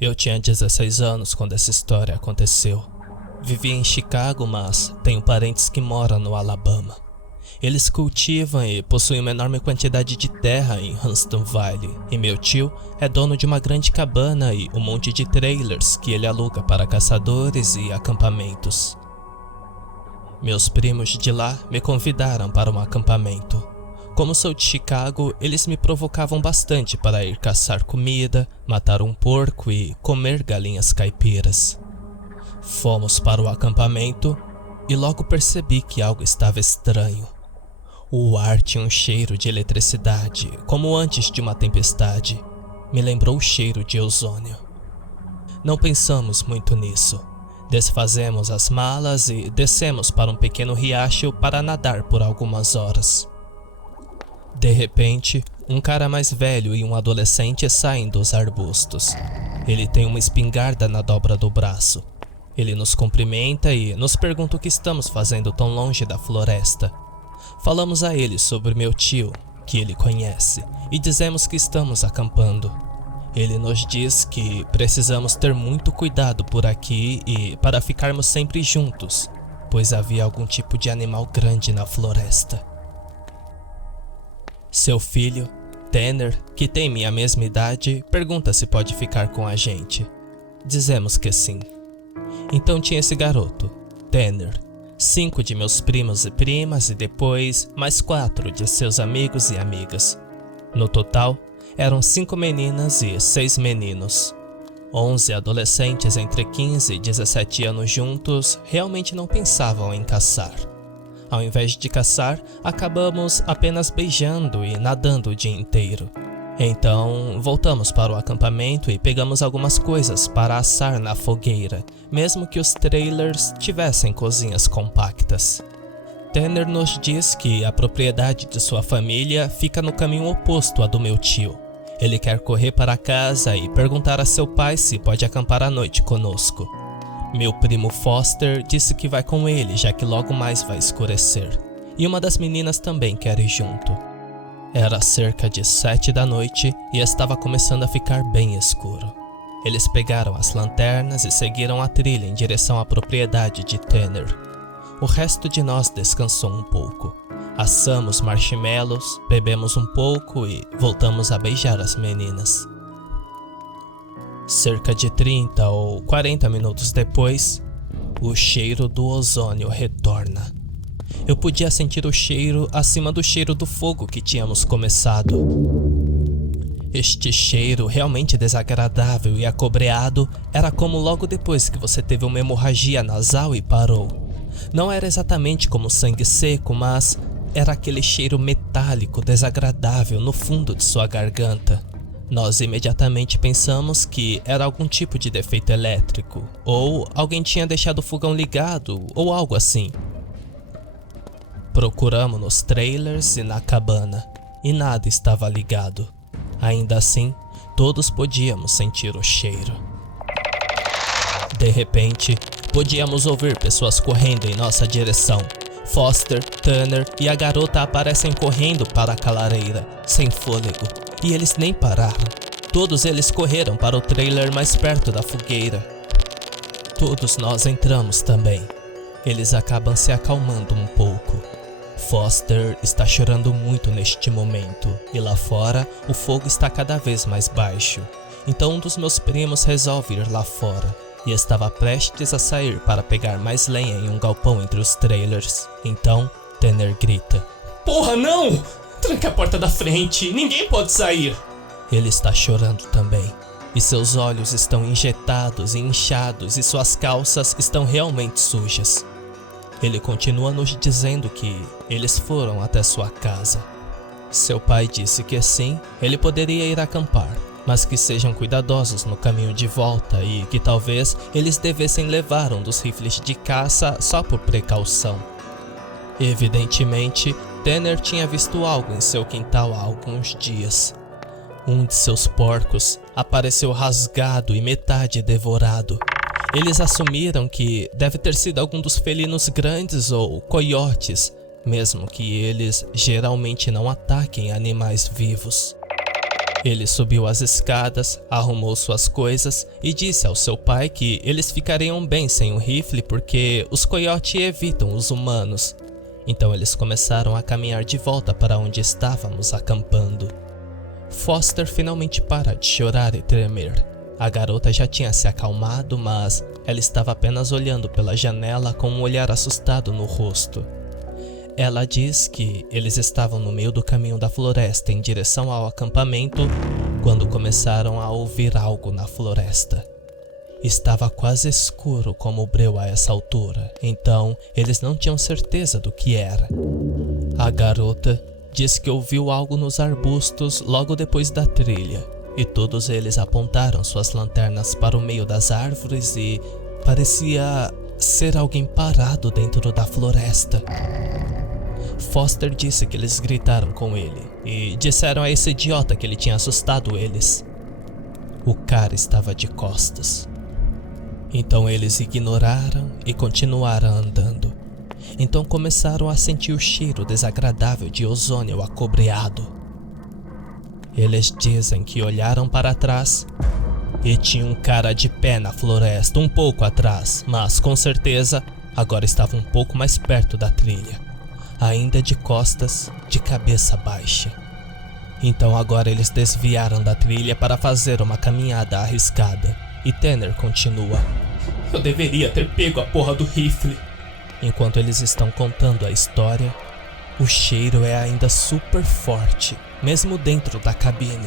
Eu tinha 16 anos quando essa história aconteceu. Vivia em Chicago, mas tenho parentes que moram no Alabama. Eles cultivam e possuem uma enorme quantidade de terra em Huntston Valley, e meu tio é dono de uma grande cabana e um monte de trailers que ele aluga para caçadores e acampamentos. Meus primos de lá me convidaram para um acampamento. Como sou de Chicago, eles me provocavam bastante para ir caçar comida, matar um porco e comer galinhas caipiras. Fomos para o acampamento e logo percebi que algo estava estranho. O ar tinha um cheiro de eletricidade, como antes de uma tempestade. Me lembrou o cheiro de ozônio. Não pensamos muito nisso. Desfazemos as malas e descemos para um pequeno riacho para nadar por algumas horas. De repente, um cara mais velho e um adolescente saem dos arbustos. Ele tem uma espingarda na dobra do braço. Ele nos cumprimenta e nos pergunta o que estamos fazendo tão longe da floresta. Falamos a ele sobre meu tio, que ele conhece, e dizemos que estamos acampando. Ele nos diz que precisamos ter muito cuidado por aqui e para ficarmos sempre juntos, pois havia algum tipo de animal grande na floresta. Seu filho, Tanner, que tem minha mesma idade, pergunta se pode ficar com a gente. Dizemos que sim. Então tinha esse garoto, Tanner, 5 de meus primos e primas e depois mais 4 de seus amigos e amigas. No total, eram 5 meninas e 6 meninos. 11 adolescentes entre 15 e 17 anos juntos realmente não pensavam em caçar. Ao invés de caçar, acabamos apenas beijando e nadando o dia inteiro. Então, voltamos para o acampamento e pegamos algumas coisas para assar na fogueira, mesmo que os trailers tivessem cozinhas compactas. Tanner nos diz que a propriedade de sua família fica no caminho oposto à do meu tio. Ele quer correr para casa e perguntar a seu pai se pode acampar à noite conosco. Meu primo Foster disse que vai com ele, já que logo mais vai escurecer. E uma das meninas também quer ir junto. Era cerca de 7 da noite e estava começando a ficar bem escuro. Eles pegaram as lanternas e seguiram a trilha em direção à propriedade de Tanner. O resto de nós descansou um pouco. Assamos marshmallows, bebemos um pouco e voltamos a beijar as meninas. Cerca de 30 ou 40 minutos depois, o cheiro do ozônio retorna. Eu podia sentir o cheiro acima do cheiro do fogo que tínhamos começado. Este cheiro realmente desagradável e acobreado era como logo depois que você teve uma hemorragia nasal e parou. Não era exatamente como sangue seco, mas era aquele cheiro metálico desagradável no fundo de sua garganta. Nós imediatamente pensamos que era algum tipo de defeito elétrico, ou alguém tinha deixado o fogão ligado, ou algo assim. Procuramos nos trailers e na cabana, e nada estava ligado. Ainda assim, todos podíamos sentir o cheiro. De repente, podíamos ouvir pessoas correndo em nossa direção. Foster, Tanner e a garota aparecem correndo para a clareira, sem fôlego. E eles nem pararam. Todos eles correram para o trailer mais perto da fogueira. Todos nós entramos também. Eles acabam se acalmando um pouco. Foster está chorando muito neste momento, e lá fora o fogo está cada vez mais baixo. Então um dos meus primos resolve ir lá fora, e estava prestes a sair para pegar mais lenha em um galpão entre os trailers. Então Tanner grita: "Porra, não! Tranca a porta da frente, ninguém pode sair!" Ele está chorando também, e seus olhos estão injetados e inchados e suas calças estão realmente sujas. Ele continua nos dizendo que eles foram até sua casa. Seu pai disse que sim, ele poderia ir acampar, mas que sejam cuidadosos no caminho de volta e que talvez eles devessem levar um dos rifles de caça só por precaução. Evidentemente, Tanner tinha visto algo em seu quintal há alguns dias. Um de seus porcos apareceu rasgado e metade devorado. Eles assumiram que deve ter sido algum dos felinos grandes ou coiotes, mesmo que eles geralmente não ataquem animais vivos. Ele subiu as escadas, arrumou suas coisas e disse ao seu pai que eles ficariam bem sem o rifle porque os coiotes evitam os humanos. Então eles começaram a caminhar de volta para onde estávamos acampando. Foster finalmente para de chorar e tremer. A garota já tinha se acalmado, mas ela estava apenas olhando pela janela com um olhar assustado no rosto. Ela diz que eles estavam no meio do caminho da floresta em direção ao acampamento quando começaram a ouvir algo na floresta. Estava quase escuro como o breu a essa altura, então eles não tinham certeza do que era. A garota diz que ouviu algo nos arbustos logo depois da trilha, e todos eles apontaram suas lanternas para o meio das árvores e parecia ser alguém parado dentro da floresta. Foster disse que eles gritaram com ele e disseram a esse idiota que ele tinha assustado eles. O cara estava de costas. Então eles ignoraram e continuaram andando. Então começaram a sentir o cheiro desagradável de ozônio acobreado. Eles dizem que olharam para trás e tinha um cara de pé na floresta um pouco atrás, mas com certeza agora estava um pouco mais perto da trilha, ainda de costas, de cabeça baixa. Então agora eles desviaram da trilha para fazer uma caminhada arriscada, e Tanner continua: Eu deveria ter pego a porra do rifle. Enquanto eles estão contando a história, o cheiro é ainda super forte, mesmo dentro da cabine.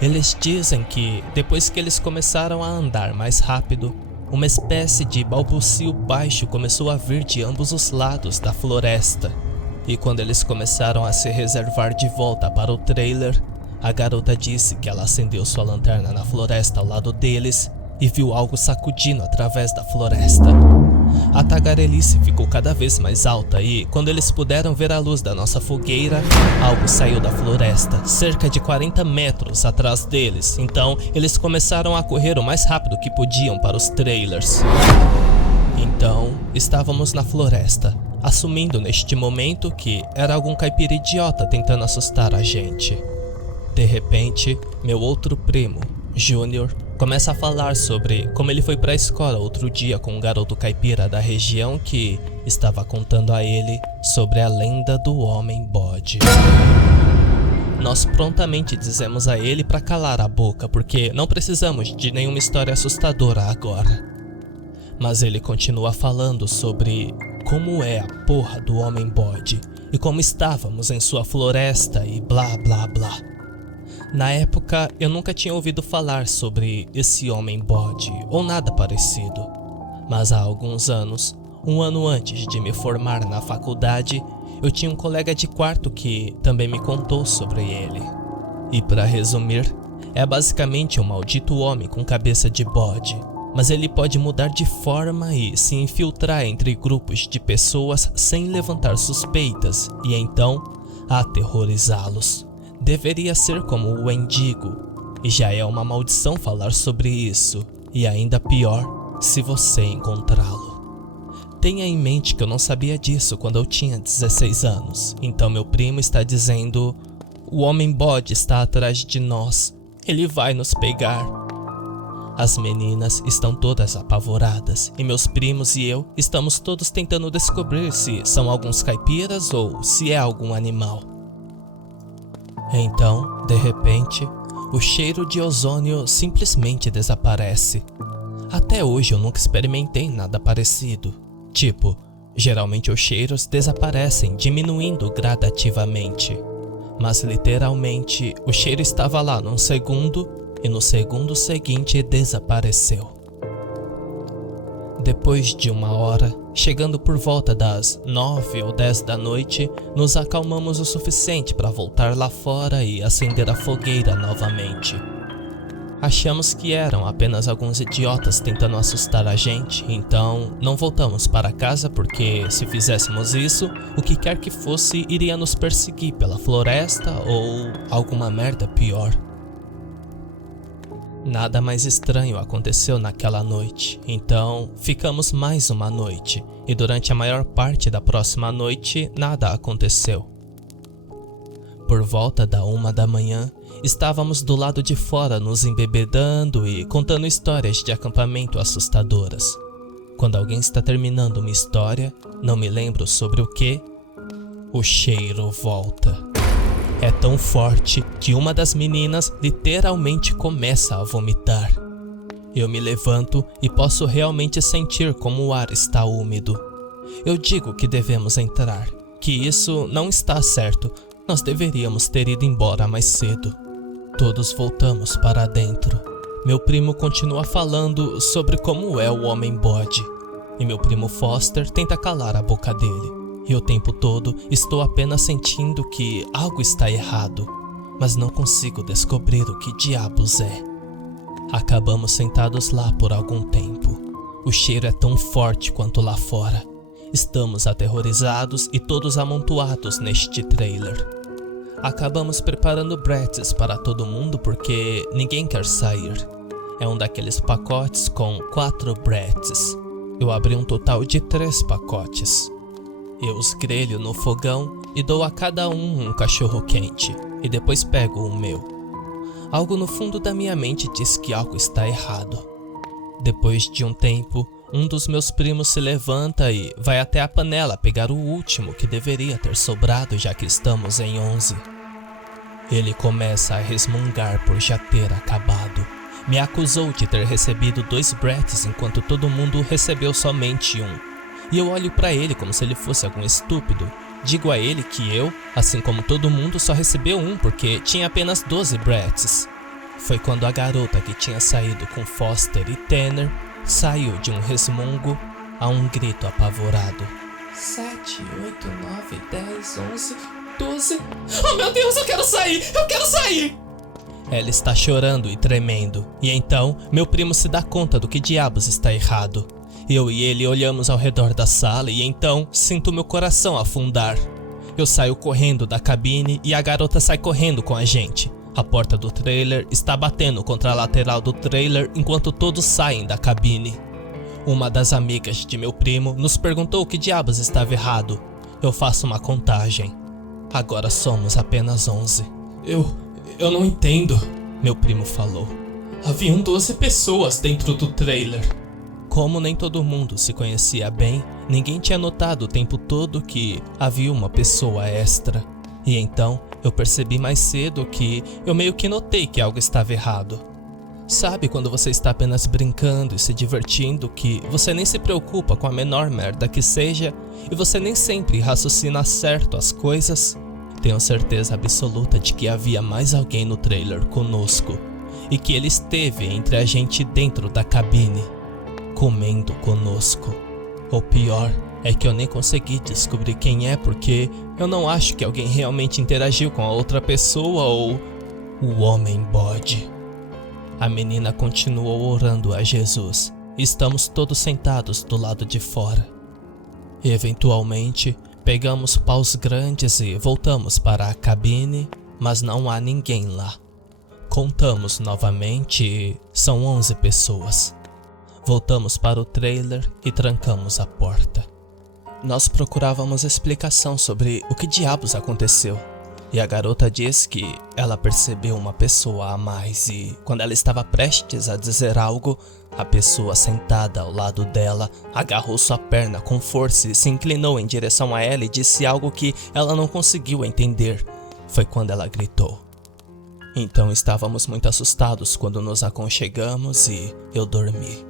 Eles dizem que, depois que eles começaram a andar mais rápido, uma espécie de balbucio baixo começou a vir de ambos os lados da floresta. E quando eles começaram a se reservar de volta para o trailer, a garota disse que ela acendeu sua lanterna na floresta ao lado deles e viu algo sacudindo através da floresta. A tagarelice ficou cada vez mais alta e, quando eles puderam ver a luz da nossa fogueira, algo saiu da floresta, cerca de 40 metros atrás deles. Então, eles começaram a correr o mais rápido que podiam para os trailers. Então, estávamos na floresta, assumindo neste momento que era algum caipira idiota tentando assustar a gente. De repente, meu outro primo, Júnior, começa a falar sobre como ele foi para a escola outro dia com um garoto caipira da região que estava contando a ele sobre a lenda do homem-bode. Nós prontamente dizemos a ele para calar a boca porque não precisamos de nenhuma história assustadora agora. Mas ele continua falando sobre como é a porra do homem-bode e como estávamos em sua floresta e blá blá blá. Na época, eu nunca tinha ouvido falar sobre esse homem-bode ou nada parecido. Mas há alguns anos, um ano antes de me formar na faculdade, eu tinha um colega de quarto que também me contou sobre ele. E para resumir, é basicamente um maldito homem com cabeça de bode, mas ele pode mudar de forma e se infiltrar entre grupos de pessoas sem levantar suspeitas e então aterrorizá-los. Deveria ser como o Wendigo, e já é uma maldição falar sobre isso, e ainda pior, se você encontrá-lo. Tenha em mente que eu não sabia disso quando eu tinha 16 anos, então meu primo está dizendo: o homem-bode está atrás de nós, ele vai nos pegar. As meninas estão todas apavoradas, e meus primos e eu estamos todos tentando descobrir se são alguns caipiras ou se é algum animal. Então, de repente, o cheiro de ozônio simplesmente desaparece. Até hoje eu nunca experimentei nada parecido. Tipo, geralmente os cheiros desaparecem, diminuindo gradativamente. Mas literalmente, o cheiro estava lá num segundo e no segundo seguinte desapareceu. Depois de uma hora, chegando por volta das 9 ou 10 da noite, nos acalmamos o suficiente para voltar lá fora e acender a fogueira novamente. Achamos que eram apenas alguns idiotas tentando assustar a gente, então não voltamos para casa porque, se fizéssemos isso, o que quer que fosse iria nos perseguir pela floresta ou alguma merda pior. Nada mais estranho aconteceu naquela noite, então ficamos mais uma noite, e durante a maior parte da próxima noite nada aconteceu. Por volta da 1 da manhã, Estávamos do lado de fora nos embebedando e contando histórias de acampamento assustadoras. Quando alguém está terminando uma história, não me lembro sobre o que, o cheiro volta. É tão forte que uma das meninas literalmente começa a vomitar. Eu me levanto e posso realmente sentir como o ar está úmido. Eu digo que devemos entrar, que isso não está certo, nós deveríamos ter ido embora mais cedo. Todos voltamos para dentro. Meu primo continua falando sobre como é o homem-bode, e meu primo Foster tenta calar a boca dele. E o tempo todo estou apenas sentindo que algo está errado, mas não consigo descobrir o que diabos é. Acabamos sentados lá por algum tempo. O cheiro é tão forte quanto lá fora. Estamos aterrorizados e todos amontoados neste trailer. Acabamos preparando bretzes para todo mundo porque ninguém quer sair. É um daqueles pacotes com 4 bretzes. Eu abri um total de 3 pacotes. Eu os grelho no fogão e dou a cada um cachorro quente, e depois pego o meu. Algo no fundo da minha mente diz que algo está errado. Depois de um tempo, um dos meus primos se levanta e vai até a panela pegar o último que deveria ter sobrado, já que estamos em 11. Ele começa a resmungar por já ter acabado. Me acusou de ter recebido 2 bretzes enquanto todo mundo recebeu somente um. E eu olho pra ele como se ele fosse algum estúpido. Digo a ele que eu, assim como todo mundo, só recebeu um porque tinha apenas 12 bretzes. Foi quando a garota que tinha saído com Foster e Tanner saiu de um resmungo a um grito apavorado. 7, 8, 9, 10, 11, 12... Oh meu Deus, eu quero sair! Eu quero sair! Ela está chorando e tremendo, e então meu primo se dá conta do que diabos está errado. Eu e ele olhamos ao redor da sala e então sinto meu coração afundar. Eu saio correndo da cabine e a garota sai correndo com a gente. A porta do trailer está batendo contra a lateral do trailer enquanto todos saem da cabine. Uma das amigas de meu primo nos perguntou o que diabos estava errado. Eu faço uma contagem. Agora somos apenas 11. Eu não entendo, meu primo falou. Haviam 12 pessoas dentro do trailer. Como nem todo mundo se conhecia bem, ninguém tinha notado o tempo todo que havia uma pessoa extra. E então eu percebi mais cedo que eu meio que notei que algo estava errado. Sabe quando você está apenas brincando e se divertindo, que você nem se preocupa com a menor merda que seja e você nem sempre raciocina certo as coisas? Tenho certeza absoluta de que havia mais alguém no trailer conosco e que ele esteve entre a gente dentro da cabine, comendo conosco. O pior é que eu nem consegui descobrir quem é porque eu não acho que alguém realmente interagiu com a outra pessoa ou o homem-bode. A menina continuou orando a Jesus. Estamos todos sentados do lado de fora. Eventualmente, pegamos paus grandes e voltamos para a cabine, mas não há ninguém lá. Contamos novamente e são 11 pessoas. Voltamos para o trailer e trancamos a porta. Nós procurávamos explicação sobre o que diabos aconteceu. E a garota diz que ela percebeu uma pessoa a mais e, quando ela estava prestes a dizer algo, a pessoa sentada ao lado dela agarrou sua perna com força e se inclinou em direção a ela e disse algo que ela não conseguiu entender. Foi quando ela gritou. Então estávamos muito assustados quando nos aconchegamos e eu dormi.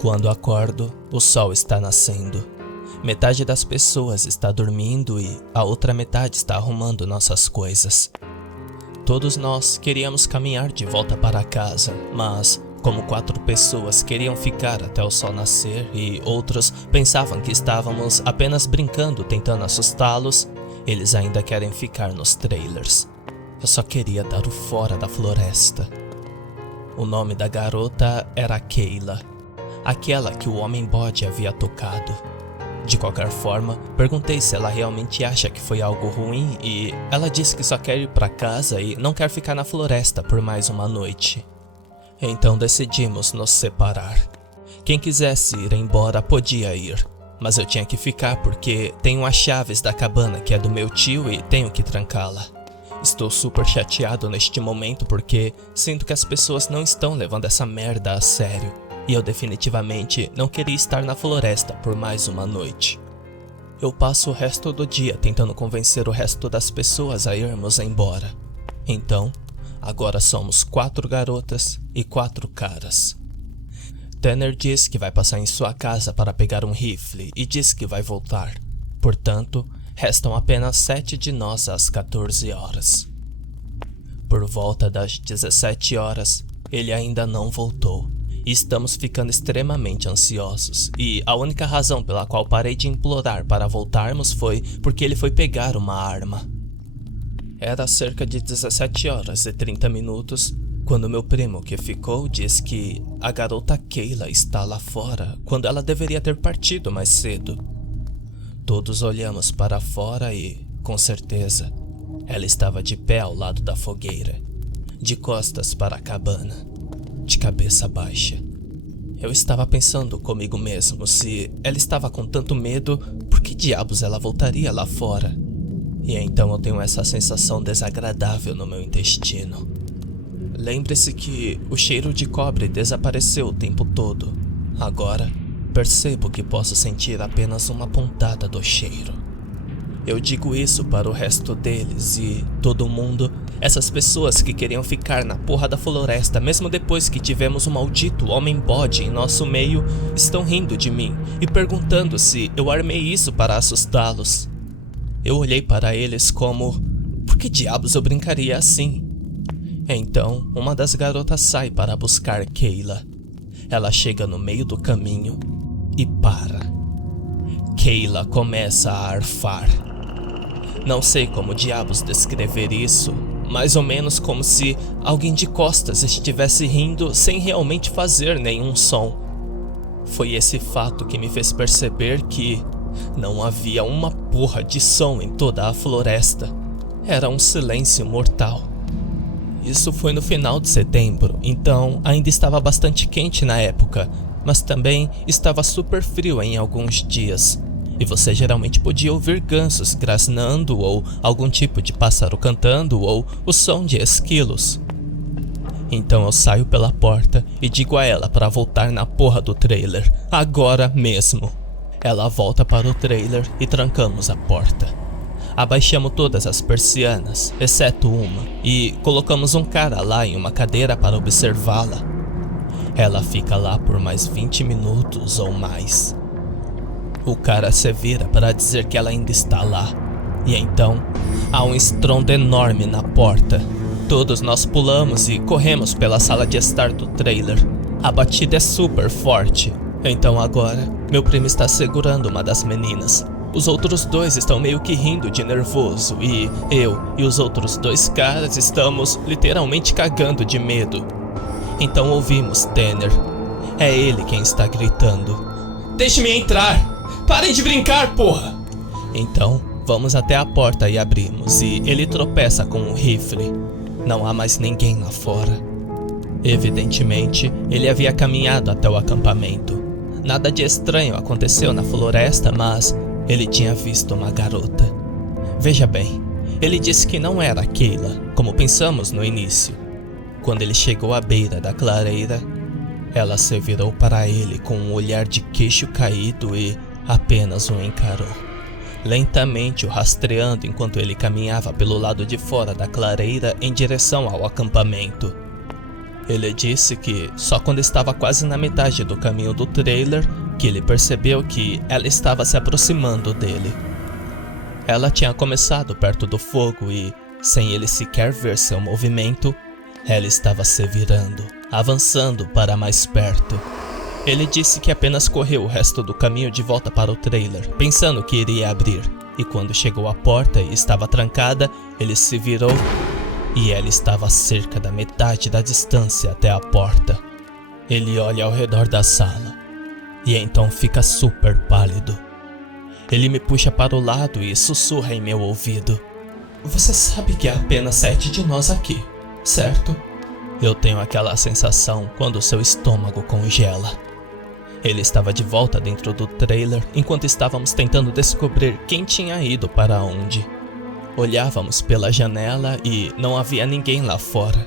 Quando acordo, o sol está nascendo. Metade das pessoas está dormindo e a outra metade está arrumando nossas coisas. Todos nós queríamos caminhar de volta para casa, mas como 4 pessoas queriam ficar até o sol nascer e outros pensavam que estávamos apenas brincando tentando assustá-los, eles ainda querem ficar nos trailers. Eu só queria dar o fora da floresta. O nome da garota era Kayla, aquela que o homem-bode havia tocado. De qualquer forma, perguntei se ela realmente acha que foi algo ruim e ela disse que só quer ir para casa e não quer ficar na floresta por mais uma noite. Então decidimos nos separar. Quem quisesse ir embora podia ir, mas eu tinha que ficar porque tenho as chaves da cabana que é do meu tio e tenho que trancá-la. Estou super chateado neste momento porque sinto que as pessoas não estão levando essa merda a sério. E eu definitivamente não queria estar na floresta por mais uma noite. Eu passo o resto do dia tentando convencer o resto das pessoas a irmos embora. Então, agora somos 4 garotas e 4 caras. Tanner diz que vai passar em sua casa para pegar um rifle e diz que vai voltar. Portanto, restam apenas 7 de nós às 14 horas. Por volta das 17 horas, ele ainda não voltou. E estamos ficando extremamente ansiosos, e a única razão pela qual parei de implorar para voltarmos foi porque ele foi pegar uma arma. Era cerca de 17 horas e 30 minutos quando meu primo que ficou diz que a garota Kayla está lá fora quando ela deveria ter partido mais cedo. Todos olhamos para fora e, com certeza, ela estava de pé ao lado da fogueira, de costas para a cabana, de cabeça baixa. Eu estava pensando comigo mesmo, se ela estava com tanto medo, por que diabos ela voltaria lá fora? E então eu tenho essa sensação desagradável no meu intestino. Lembre-se que o cheiro de cobre desapareceu o tempo todo. Agora, percebo que posso sentir apenas uma pontada do cheiro. Eu digo isso para o resto deles e todo mundo, essas pessoas que queriam ficar na porra da floresta mesmo depois que tivemos um maldito homem-bode em nosso meio, estão rindo de mim e perguntando se eu armei isso para assustá-los. Eu olhei para eles como, por que diabos eu brincaria assim? Então, uma das garotas sai para buscar Kayla. Ela chega no meio do caminho e para. Kayla começa a arfar. Não sei como diabos descrever isso, mais ou menos como se alguém de costas estivesse rindo sem realmente fazer nenhum som. Foi esse fato que me fez perceber que não havia uma porra de som em toda a floresta. Era um silêncio mortal. Isso foi no final de setembro, então ainda estava bastante quente na época, mas também estava super frio em alguns dias. E você geralmente podia ouvir gansos grasnando ou algum tipo de pássaro cantando ou o som de esquilos. Então eu saio pela porta e digo a ela para voltar na porra do trailer, agora mesmo. Ela volta para o trailer e trancamos a porta. Abaixamos todas as persianas, exceto uma, e colocamos um cara lá em uma cadeira para observá-la. Ela fica lá por mais 20 minutos ou mais. O cara se vira para dizer que ela ainda está lá. E então, há um estrondo enorme na porta. Todos nós pulamos e corremos pela sala de estar do trailer. A batida é super forte. Então agora, meu primo está segurando uma das meninas. Os outros dois estão meio que rindo de nervoso e eu e os outros 2 caras estamos literalmente cagando de medo. Então ouvimos Tanner. É ele quem está gritando. Deixe-me entrar! Parem de brincar, porra! Então, vamos até a porta e abrimos e ele tropeça com um rifle. Não há mais ninguém lá fora. Evidentemente, ele havia caminhado até o acampamento. Nada de estranho aconteceu na floresta, mas ele tinha visto uma garota. Veja bem, ele disse que não era Kayla, como pensamos no início. Quando ele chegou à beira da clareira, ela se virou para ele com um olhar de queixo caído e apenas o encarou, lentamente o rastreando enquanto ele caminhava pelo lado de fora da clareira em direção ao acampamento. Ele disse que só quando estava quase na metade do caminho do trailer que ele percebeu que ela estava se aproximando dele. Ela tinha começado perto do fogo e, sem ele sequer ver seu movimento, ela estava se virando, avançando para mais perto. Ele disse que apenas correu o resto do caminho de volta para o trailer, pensando que iria abrir. E quando chegou à porta e estava trancada, ele se virou e ela estava a cerca da metade da distância até a porta. Ele olha ao redor da sala e então fica super pálido. Ele me puxa para o lado e sussurra em meu ouvido. Você sabe que há apenas 7 de nós aqui, certo? Eu tenho aquela sensação quando seu estômago congela. Ele estava de volta dentro do trailer enquanto estávamos tentando descobrir quem tinha ido para onde. Olhávamos pela janela e não havia ninguém lá fora.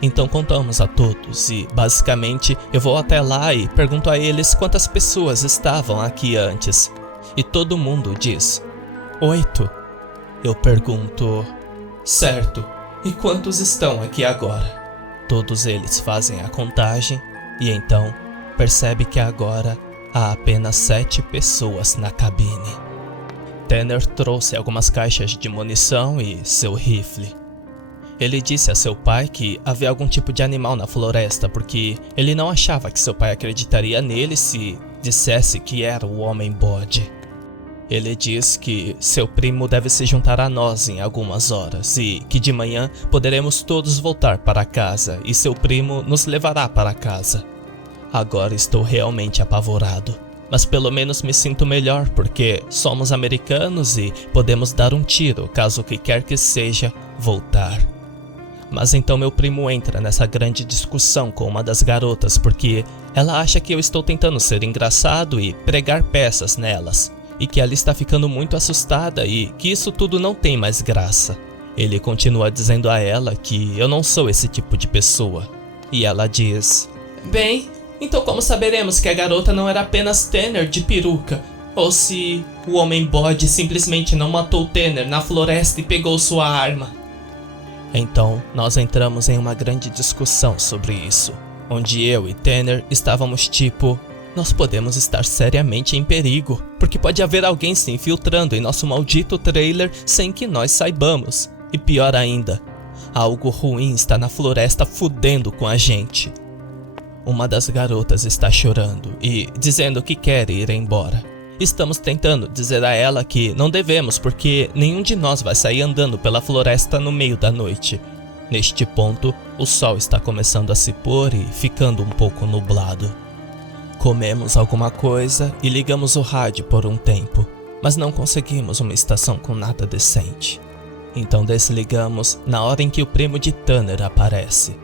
Então contamos a todos e, basicamente, eu vou até lá e pergunto a eles quantas pessoas estavam aqui antes. E todo mundo diz: 8. Eu pergunto: certo, e quantos estão aqui agora? Todos eles fazem a contagem e então percebe que agora há apenas 7 pessoas na cabine. Tanner trouxe algumas caixas de munição e seu rifle. Ele disse a seu pai que havia algum tipo de animal na floresta porque ele não achava que seu pai acreditaria nele se dissesse que era o homem-bode. Ele diz que seu primo deve se juntar a nós em algumas horas e que de manhã poderemos todos voltar para casa e seu primo nos levará para casa. Agora estou realmente apavorado, mas pelo menos me sinto melhor porque somos americanos e podemos dar um tiro caso o que quer que seja voltar. Mas então meu primo entra nessa grande discussão com uma das garotas porque ela acha que eu estou tentando ser engraçado e pregar peças nelas. E que ela está ficando muito assustada e que isso tudo não tem mais graça. Ele continua dizendo a ela que eu não sou esse tipo de pessoa. E ela diz: bem, então como saberemos que a garota não era apenas Tanner de peruca? Ou se o homem-bode simplesmente não matou Tanner na floresta e pegou sua arma? Então nós entramos em uma grande discussão sobre isso, onde eu e Tanner estávamos tipo: nós podemos estar seriamente em perigo, porque pode haver alguém se infiltrando em nosso maldito trailer sem que nós saibamos. E pior ainda, algo ruim está na floresta fudendo com a gente. Uma das garotas está chorando e dizendo que quer ir embora. Estamos tentando dizer a ela que não devemos porque nenhum de nós vai sair andando pela floresta no meio da noite. Neste ponto, o sol está começando a se pôr e ficando um pouco nublado. Comemos alguma coisa e ligamos o rádio por um tempo, mas não conseguimos uma estação com nada decente. Então desligamos na hora em que o primo de Tanner aparece.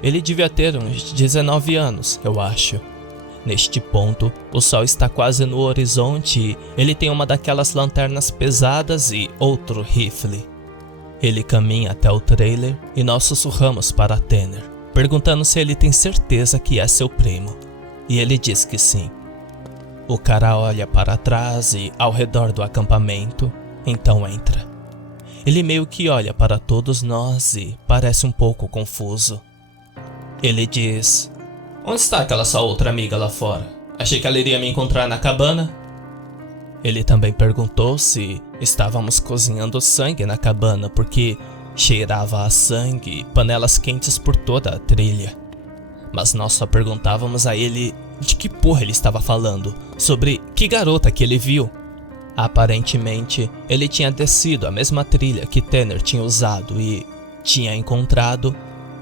Ele devia ter uns 19 anos, eu acho. Neste ponto, o sol está quase no horizonte e ele tem uma daquelas lanternas pesadas e outro rifle. Ele caminha até o trailer e nós sussurramos para Tanner, perguntando se ele tem certeza que é seu primo. E ele diz que sim. O cara olha para trás e ao redor do acampamento, então entra. Ele meio que olha para todos nós e parece um pouco confuso. Ele diz: onde está aquela sua outra amiga lá fora? Achei que ela iria me encontrar na cabana. Ele também perguntou se estávamos cozinhando sangue na cabana porque cheirava a sangue e panelas quentes por toda a trilha. Mas nós só perguntávamos a ele de que porra ele estava falando, sobre que garota que ele viu. Aparentemente, ele tinha descido a mesma trilha que Tanner tinha usado e tinha encontrado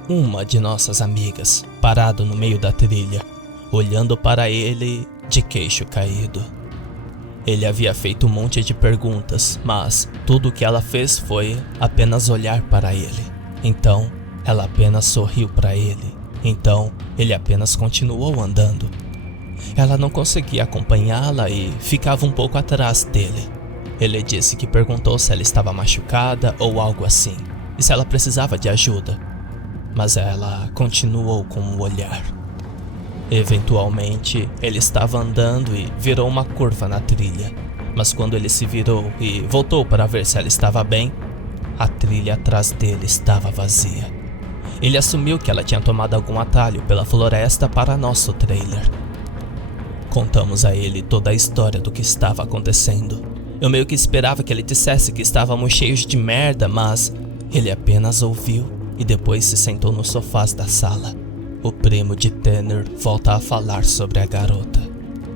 uma de nossas amigas, parado no meio da trilha, olhando para ele de queixo caído. Ele havia feito um monte de perguntas, mas tudo o que ela fez foi apenas olhar para ele. Então, ela apenas sorriu para ele. Então, ele apenas continuou andando. Ela não conseguia acompanhá-la e ficava um pouco atrás dele. Ele disse que perguntou se ela estava machucada ou algo assim, e se ela precisava de ajuda. Mas ela continuou com o olhar. Eventualmente, ele estava andando e virou uma curva na trilha. Mas quando ele se virou e voltou para ver se ela estava bem, a trilha atrás dele estava vazia. Ele assumiu que ela tinha tomado algum atalho pela floresta para nosso trailer. Contamos a ele toda a história do que estava acontecendo. Eu meio que esperava que ele dissesse que estávamos cheios de merda, mas ele apenas ouviu e depois se sentou nos sofás da sala. O primo de Tanner volta a falar sobre a garota.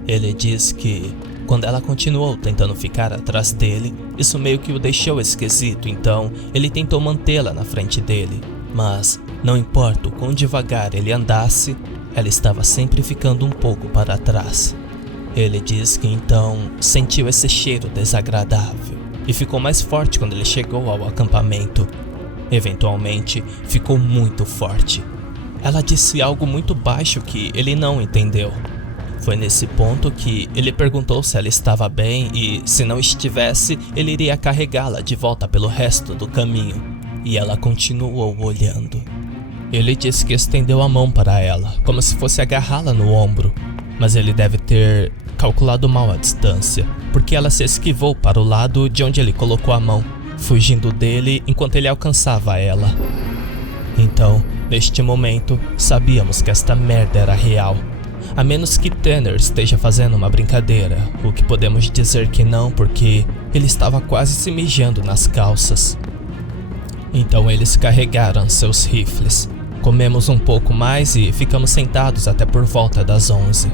Ele diz que quando ela continuou tentando ficar atrás dele, isso meio que o deixou esquisito, então ele tentou mantê-la na frente dele. Mas não importa o quão devagar ele andasse, ela estava sempre ficando um pouco para trás. Ele diz que então sentiu esse cheiro desagradável e ficou mais forte quando ele chegou ao acampamento. Eventualmente, ficou muito forte. Ela disse algo muito baixo que ele não entendeu. Foi nesse ponto que ele perguntou se ela estava bem e, se não estivesse, ele iria carregá-la de volta pelo resto do caminho. E ela continuou olhando. Ele disse que estendeu a mão para ela, como se fosse agarrá-la no ombro, mas ele deve ter calculado mal a distância, porque ela se esquivou para o lado de onde ele colocou a mão, fugindo dele enquanto ele alcançava ela. Então, neste momento, sabíamos que esta merda era real. A menos que Tanner esteja fazendo uma brincadeira, o que podemos dizer que não, porque ele estava quase se mijando nas calças. Então eles carregaram seus rifles. Comemos um pouco mais e ficamos sentados até por volta das 11.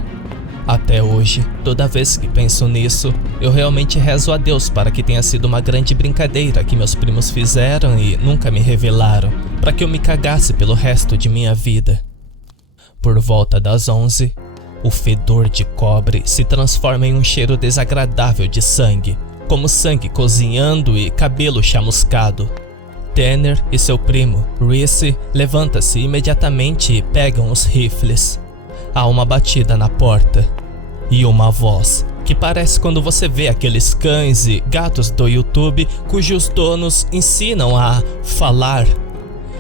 Até hoje, toda vez que penso nisso, eu realmente rezo a Deus para que tenha sido uma grande brincadeira que meus primos fizeram e nunca me revelaram, para que eu me cagasse pelo resto de minha vida. Por volta das 11, o fedor de cobre se transforma em um cheiro desagradável de sangue, como sangue cozinhando e cabelo chamuscado. Tanner e seu primo, Reese, levantam-se imediatamente e pegam os rifles. Há uma batida na porta e uma voz, que parece quando você vê aqueles cães e gatos do YouTube cujos donos ensinam a falar.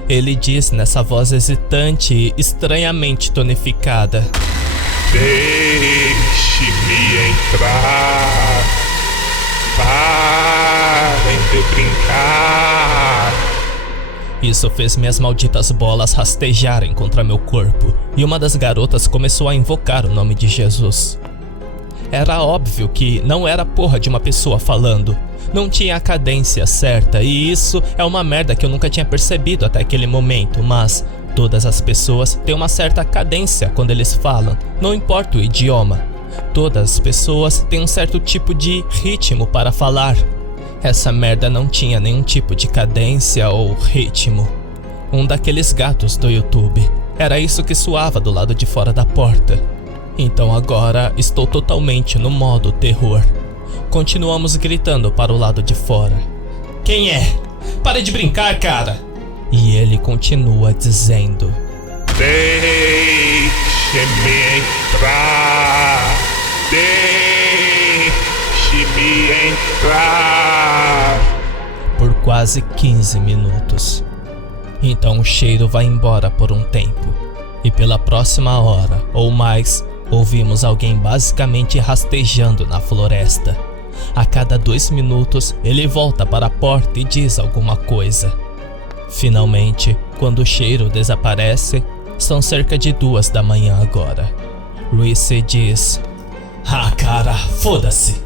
Ele diz nessa voz hesitante e estranhamente tonificada: Deixe-me entrar. Parem de brincar. Isso fez minhas malditas bolas rastejarem contra meu corpo, e uma das garotas começou a invocar o nome de Jesus. Era óbvio que não era a porra de uma pessoa falando. Não tinha a cadência certa, e isso é uma merda que eu nunca tinha percebido até aquele momento, mas todas as pessoas têm uma certa cadência quando eles falam, não importa o idioma. Todas as pessoas têm um certo tipo de ritmo para falar. Essa merda não tinha nenhum tipo de cadência ou ritmo. Um daqueles gatos do YouTube. Era isso que soava do lado de fora da porta. Então agora estou totalmente no modo terror. Continuamos gritando para o lado de fora: Quem é? Para de brincar, cara! E ele continua dizendo: Deixe-me entrar. Deixe-me entrar. Por quase 15 minutos. Então o cheiro vai embora por um tempo. E pela próxima hora, ou mais, ouvimos alguém basicamente rastejando na floresta. A cada 2 minutos, ele volta para a porta e diz alguma coisa. Finalmente, quando o cheiro desaparece, são cerca de 2 da manhã agora. Reese diz: Ah, cara, foda-se!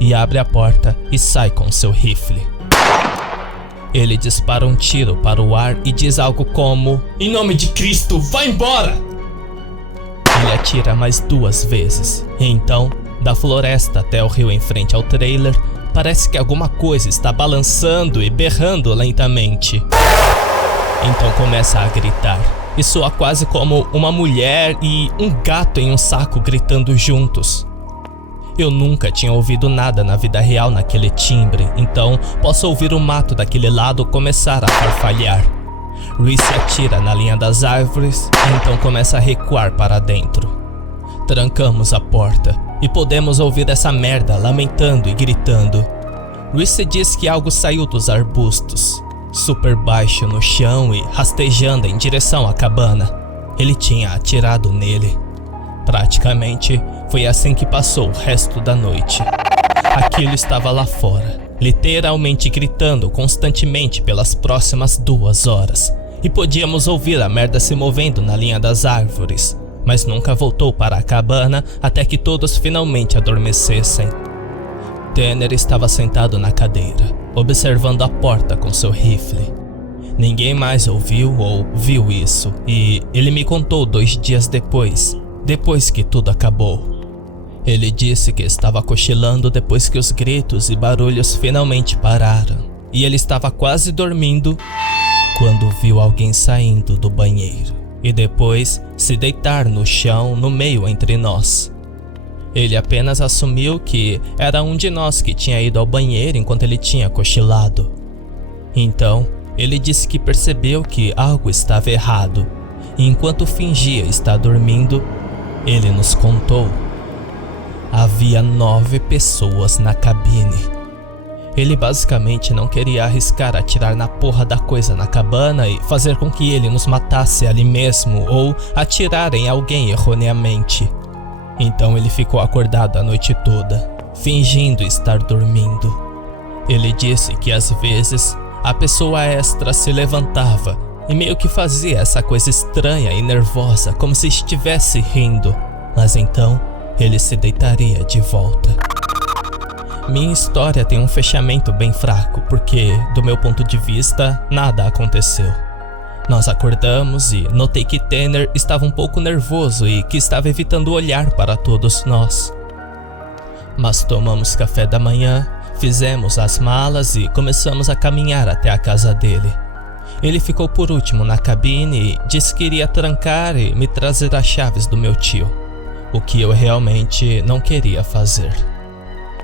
E abre a porta e sai com seu rifle. Ele dispara um tiro para o ar e diz algo como: Em nome de Cristo, vai embora! Ele atira mais 2 vezes. E então, da floresta até o rio em frente ao trailer, parece que alguma coisa está balançando e berrando lentamente. Então começa a gritar. E soa quase como uma mulher e um gato em um saco gritando juntos. Eu nunca tinha ouvido nada na vida real naquele timbre, então posso ouvir o mato daquele lado começar a farfalhar. Reese atira na linha das árvores e então começa a recuar para dentro. Trancamos a porta e podemos ouvir essa merda lamentando e gritando. Reese diz que algo saiu dos arbustos, super baixo no chão e rastejando em direção à cabana. Ele tinha atirado nele. Praticamente foi assim que passou o resto da noite. Aquilo estava lá fora, literalmente gritando constantemente pelas próximas 2 horas. E podíamos ouvir a merda se movendo na linha das árvores, mas nunca voltou para a cabana até que todos finalmente adormecessem. Tanner estava sentado na cadeira, observando a porta com seu rifle. Ninguém mais ouviu ou viu isso, e ele me contou 2 dias depois que tudo acabou. Ele disse que estava cochilando depois que os gritos e barulhos finalmente pararam, e ele estava quase dormindo quando viu alguém saindo do banheiro e depois se deitar no chão no meio entre nós. Ele apenas assumiu que era um de nós que tinha ido ao banheiro enquanto ele tinha cochilado. Então, ele disse que percebeu que algo estava errado, e enquanto fingia estar dormindo, Ele nos contou. Havia 9 pessoas na cabine. Ele basicamente não queria arriscar atirar na porra da coisa na cabana e fazer com que ele nos matasse ali mesmo ou atirar em alguém erroneamente. Então ele ficou acordado a noite toda, fingindo estar dormindo. Ele disse que às vezes a pessoa extra se levantava e meio que fazia essa coisa estranha e nervosa, como se estivesse rindo, mas então ele se deitaria de volta. Minha história tem um fechamento bem fraco, porque, do meu ponto de vista, nada aconteceu. Nós acordamos e notei que Tanner estava um pouco nervoso e que estava evitando olhar para todos nós. Mas tomamos café da manhã, fizemos as malas e começamos a caminhar até a casa dele. Ele ficou por último na cabine e disse que iria trancar e me trazer as chaves do meu tio, o que eu realmente não queria fazer.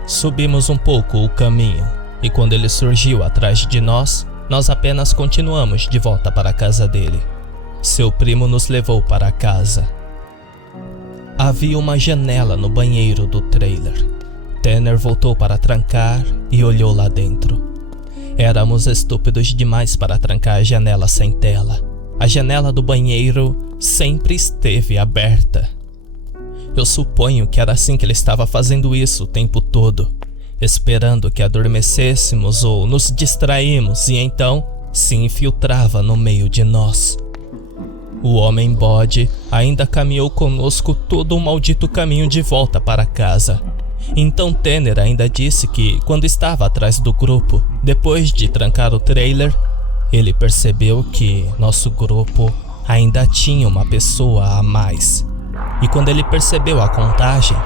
Subimos um pouco o caminho, e quando ele surgiu atrás de nós apenas continuamos de volta para a casa dele. Seu primo nos levou para a casa. Havia uma janela no banheiro do trailer. Tanner voltou para trancar e olhou lá dentro. Éramos estúpidos demais para trancar a janela sem tela. A janela do banheiro sempre esteve aberta. Eu suponho que era assim que ele estava fazendo isso o tempo todo, esperando que adormecêssemos ou nos distraímos e então se infiltrava no meio de nós. O homem bode ainda caminhou conosco todo o maldito caminho de volta para casa. Então Tanner ainda disse que quando estava atrás do grupo, depois de trancar o trailer, ele percebeu que nosso grupo ainda tinha uma pessoa a mais. E quando ele percebeu a contagem,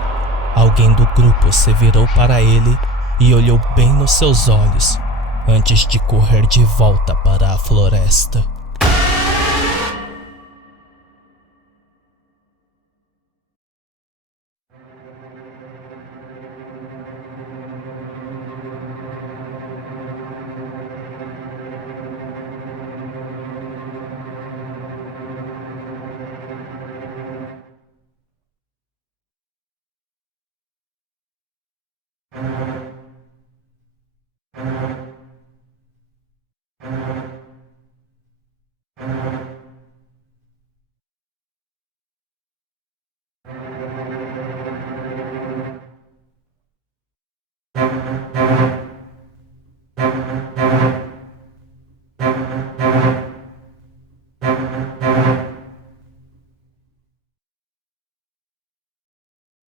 alguém do grupo se virou para ele e olhou bem nos seus olhos, antes de correr de volta para a floresta.